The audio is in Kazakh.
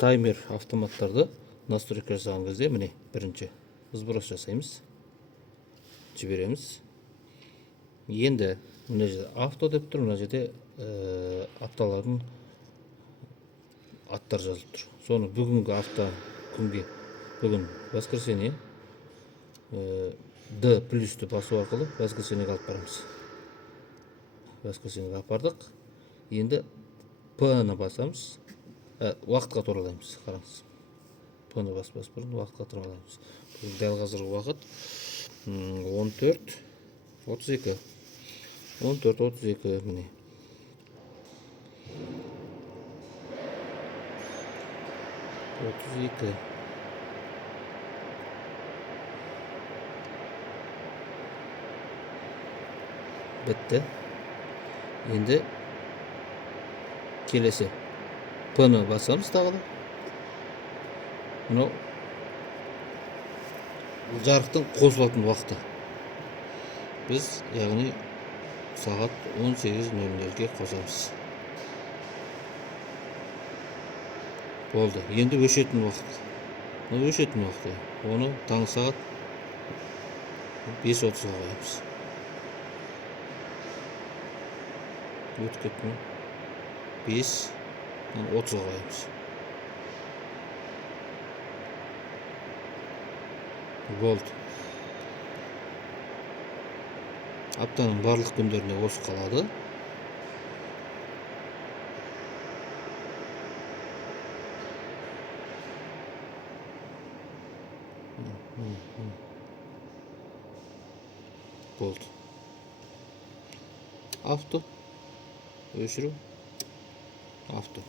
таймер автоматтарды настройка жасаған кезде міне бірінші сброс жасаймыз, жібереміз. Енді мына жерде авто деп тұр, мына жерде апталардың аттар жазылып тұр. Соны бүгінгі апта күнге, бүгін воскресенье, D плюсті басу арқылы воскресеньеге алып барамыз. Воскресеньеге апардық. Енді P-ны басамыз, уақытқа туралаймыз. Қараңыз. P-ны бас бұрын уақытқа туралаймыз. Дәл қазіргі уақыт 14:32. 14:32 міне. Бітті. Енді келесі P-ны басамыз тағы да. Мынау жарықтың қосылатын уақыты. Біз яғни сағат 18:00-ге қосамыз. Болды. Енді өшетін уақыт. Бұл өшетін уақыты. Оны таң сағат 5:30-ға қоямыз. Өтіп кетті. 5:30-ға қоямыз. Болды. Аптаның барлық күндеріне осы қалады. Болды. Авто. Өшіру. Авто.